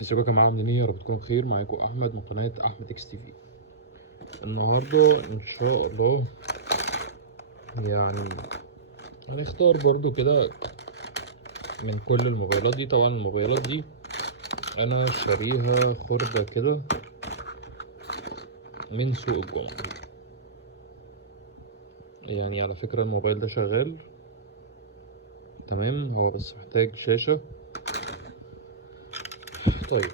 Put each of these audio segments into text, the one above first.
ازيكم يا جماعة عاملين ايه؟ يا رب تكونوا بخير. معاكم أحمد من قناة أحمد إكس تي في. النهاردة إن شاء الله يعني هنختار برضو كده من كل الموبايلات دي. طبعا الموبايلات دي أنا شاريها خردة كده من سوق الجمعة. يعني على فكرة الموبايل ده شغال تمام، هو بس محتاج شاشة. طيب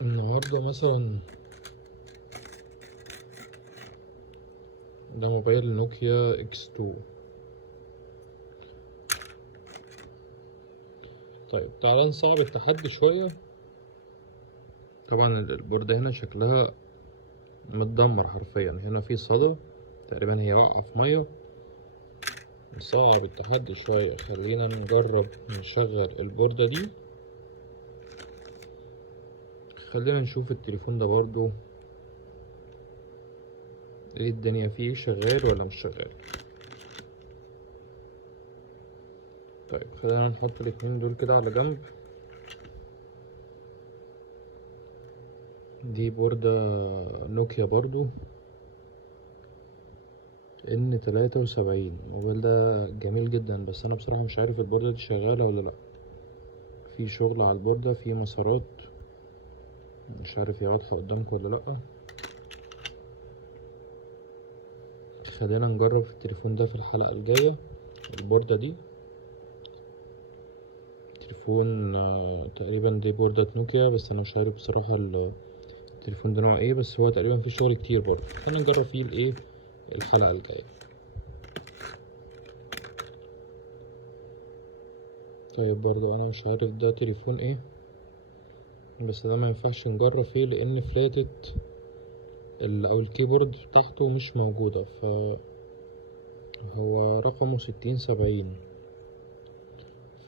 النهاردة مثلا ده موبايل نوكيا اكس 2. طيب تعالى نصعب التحدي شوية. طبعا البوردة هنا شكلها متدمر حرفيا، هنا في صدى تقريبا، هي واقعة في مية. نصعب التحدي شوية، خلينا نجرب نشغل البوردة دي. خلينا نشوف التليفون ده برضو ايه الدنيا فيه، شغال ولا مش شغال. طيب خلينا نحط الاتنين دول كده على جنب. دي بوردة نوكيا برضو N73. الموبايل ده جميل جدا، بس انا بصراحة مش عارف البوردة دي شغالة ولا لا. في شغل على البوردة، في مسارات، مش عارف هي واضحة قدامكم ولا لأ. خلينا نجرب في التليفون ده في الحلقة الجاية. البوردة دي تليفون تقريبا دي بوردة نوكيا، بس انا مش عارف بصراحة التليفون ده نوع ايه، بس هو تقريبا فيه شغل كتير برضه. خلينا نجرب فيه الايه الحلقة الجاية. طيب برضه انا مش عارف ده تليفون ايه، بس ده ما ينفعش نجرب فيه لان فلاتة او الكيبورد بتاعته مش موجودة، فهو رقمه 6070.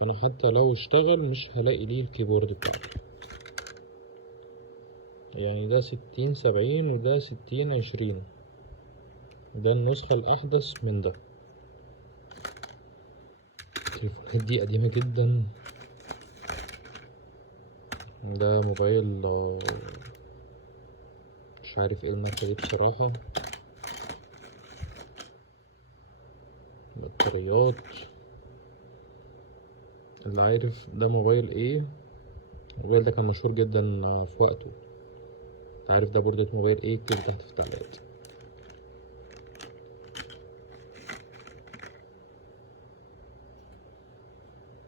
فانا حتى لو اشتغل مش هلاقي ليه الكيبورد بتاعته. يعني ده 6070 وده 6020، ده النسخة الأحدث من ده. التليفونات دي قديمة جدا. ده موبايل مش عارف ايه الماركة دي بصراحة. بطاريات، اللي عارف ده موبايل ايه. الموبايل ده كان مشهور جدا في وقته. عارف ده بوردة موبايل ايه؟ اكتب تحت في التعليقات.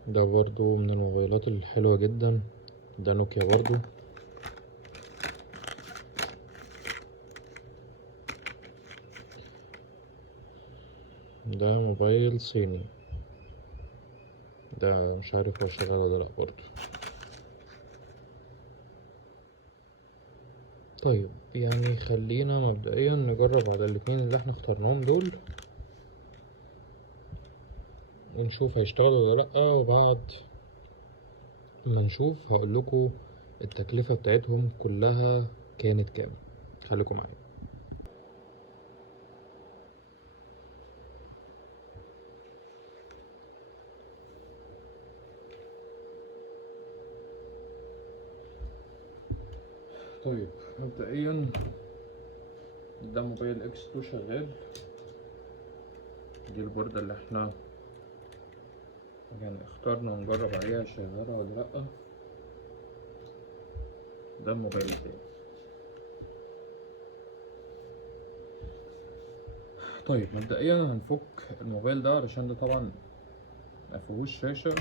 ده برضو من الموبايلات الحلوة جدا، ده نوكيا برضو. ده موبايل صيني، ده مش عارف هو شغال ولا لأ برضو. طيب يعني خلينا مبدئيا نجرب على الاتنين اللي احنا اخترناهم دول ونشوف هيشتغلوا ولا لأ، وبعد ما نشوف هقول لكم التكلفة بتاعتهم كلها كانت كام. خليكم معايا. طيب مبدئيا ده موبايل اكس 2 شغال. دي البوردة اللي احنا يعني اخترنا نجرب عليها شغالة ولا لأ. ده الموبايل بتاعي. طيب مبدئيا هنفك الموبايل ده علشان ده طبعا مفيهوش شاشة،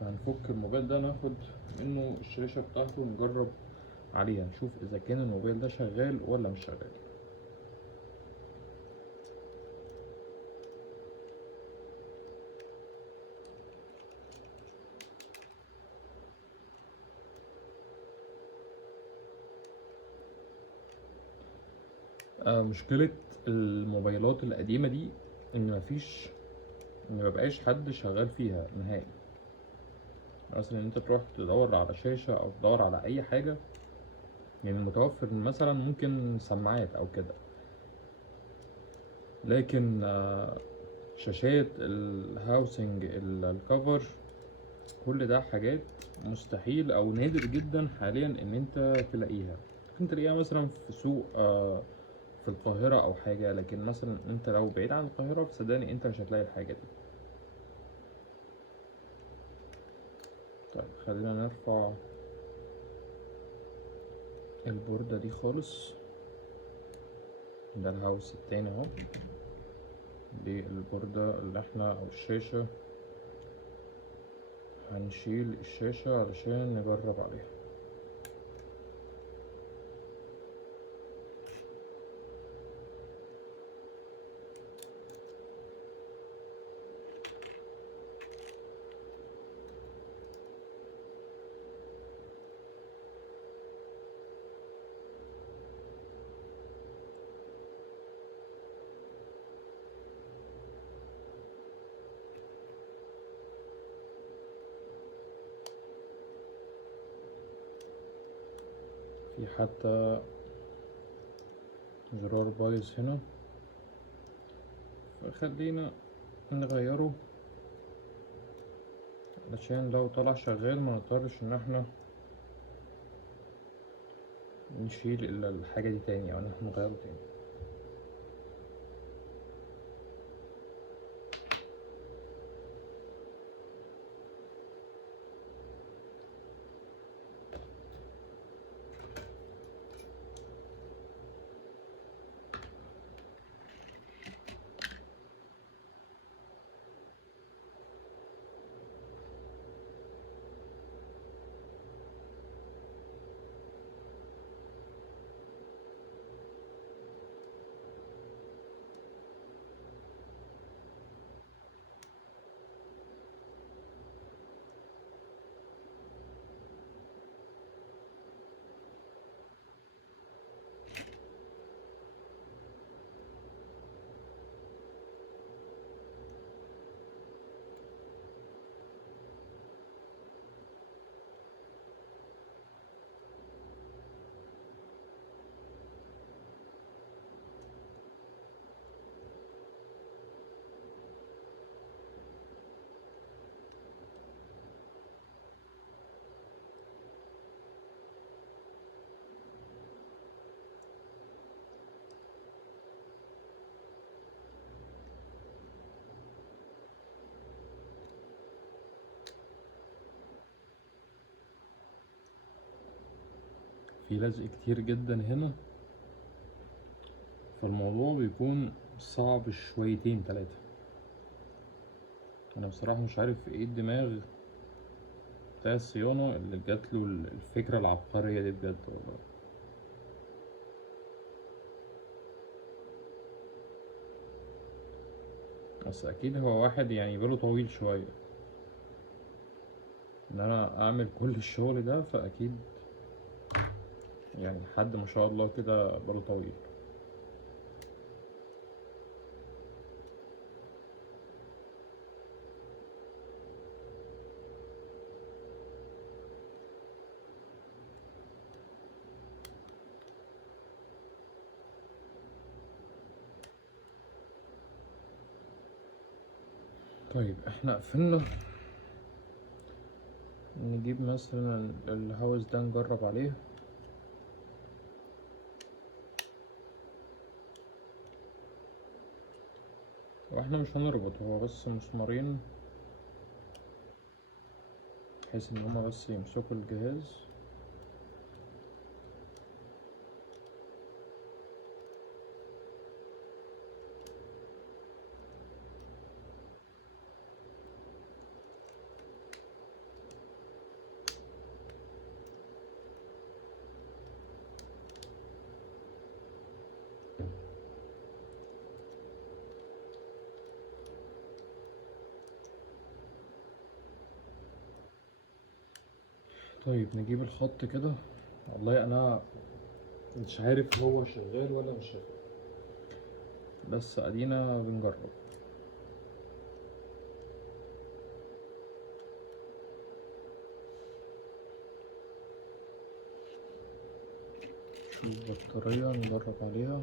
فهنفك الموبايل ده ناخد منه الشاشة بتاعته ونجرب عليها، نشوف اذا كان الموبايل ده شغال ولا مش شغال. مشكلة الموبايلات القديمة دي ان مفيش، مبقاش حد شغال فيها نهائي. مثلا انت تروح تدور على شاشة او تدور على اي حاجة، يعني المتوفر مثلا ممكن سماعات او كده، لكن شاشات الهاوسنج الكفر كل ده حاجات مستحيل او نادر جدا حاليا ان انت تلاقيها. ممكن تلاقيها مثلا في سوق في القاهرة او حاجة، لكن مثلا انت لو بعيد عن القاهرة فصدقني انت مش هتلاقي الحاجة دي. طيب خلينا نرفع البوردة دي خالص. ده الهاوس التاني اهو. دي البوردة اللي احنا او الشاشة، هنشيل الشاشة علشان نجرب عليها. في حتى زرار بايظ هنا، فخلينا نغيره علشان لو طلع شغال ما نضطرش ان احنا نشيل الحاجة دي تاني او ان احنا نغيره تاني. في لزق كتير جدا هنا، فالموضوع بيكون صعب شويتين تلاتة. انا بصراحة مش عارف ايه الدماغ بتاع الصيانة اللي جاتله الفكرة العبقرية دي بجد والله. بس اكيد هو واحد يعني باله طويل شوية ان انا اعمل كل الشغل ده، فاكيد يعني حد ما شاء الله كده باله طويل. طيب احنا قفلنا، نجيب مثلا الهاوس ده نجرب عليه. واحنا مش هنربط، هو بس مسمارين بحيث ان هما بس يمسكوا الجهاز. طيب نجيب الخط كده. والله انا مش عارف هو شغال ولا مش شغال، بس ادينا بنجرب. شوف بطارية نجرب عليها.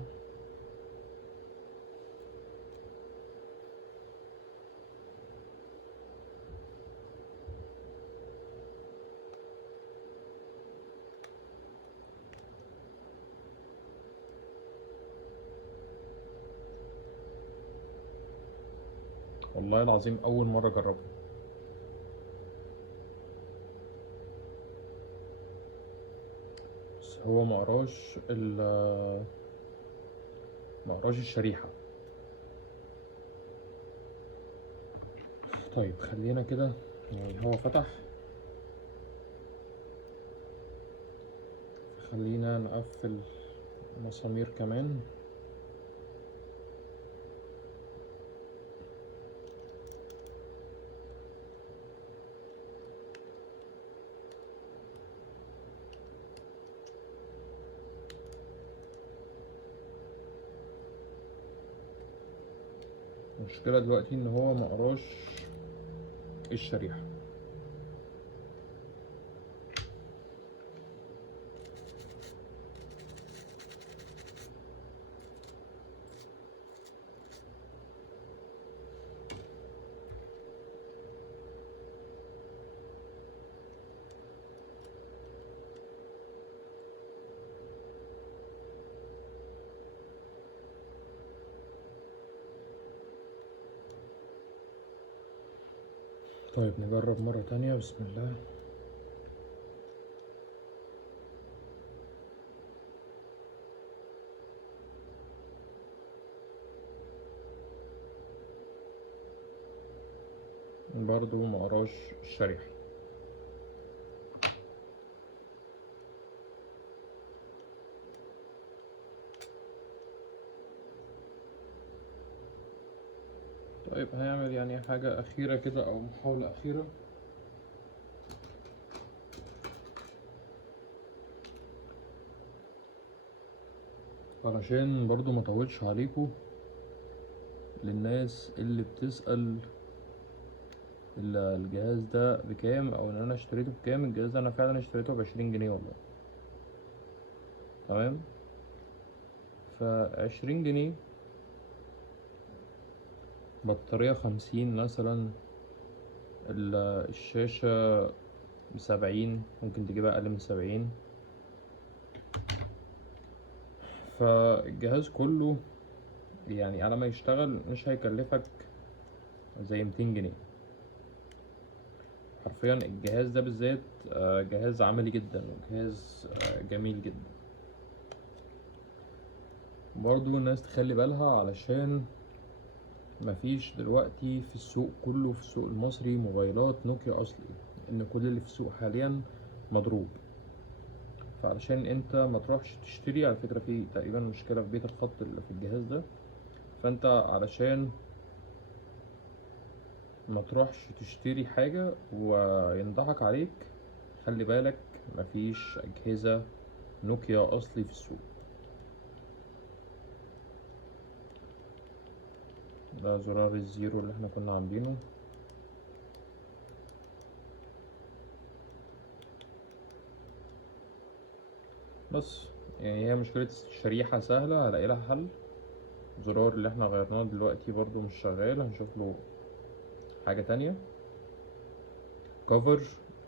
والله العظيم اول مره اجربه. بس هو مقراش الشريحه. طيب خلينا كده، يعني هو فتح، خلينا نقفل مسامير كمان. المشكلة دلوقتي ان هو مقراش الشريحة. طيب نجرب مرة تانية، بسم الله. برضو مقراش الشريحة. طيب هيعمل يعني حاجة أخيرة كده أو محاولة أخيرة. علشان برضو ما اطولش عليكم، للناس اللي بتسأل الجهاز ده بكام او ان انا اشتريته بكام. الجهاز ده انا فعلا اشتريته ب20 جنيه والله. تمام. ف20 جنيه، بطارية 50 مثلا، الشاشة ب70، ممكن تجيبها اقل من 70. فالجهاز كله يعني على ما يشتغل مش هيكلفك زي 200 جنيه. حرفيا الجهاز ده بالذات جهاز عملي جدا، وجهاز جميل جدا. برضو الناس تخلي بالها، علشان مفيش دلوقتي في السوق كله، في السوق المصري، موبايلات نوكيا اصلي، ان كل اللي في السوق حاليا مضروب. فعلشان انت ما تروحش تشتري، على فكرة في تقريبا مشكلة في بيت الخط اللي في الجهاز ده، فانت علشان ما تروحش تشتري حاجة وينضحك عليك، خلي بالك مفيش اجهزة نوكيا اصلي في السوق. ده زرار الزيرو اللي احنا كنا عاملينه. بس يعني هي مشكلة الشريحة سهلة، هلاقي لها حل. الزرار اللي احنا غيرناه دلوقتي برضو مش شغال، هنشوف له حاجة تانية كفر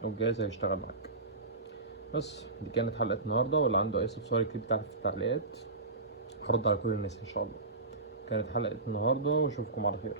والجهاز هيشتغل معاك. بس دي كانت حلقة النهاردة، واللي عنده اي استفسار يكتب تحت في التعليقات، هرد على كل الناس ان شاء الله. كانت حلقة النهاردة واشوفكم على خير.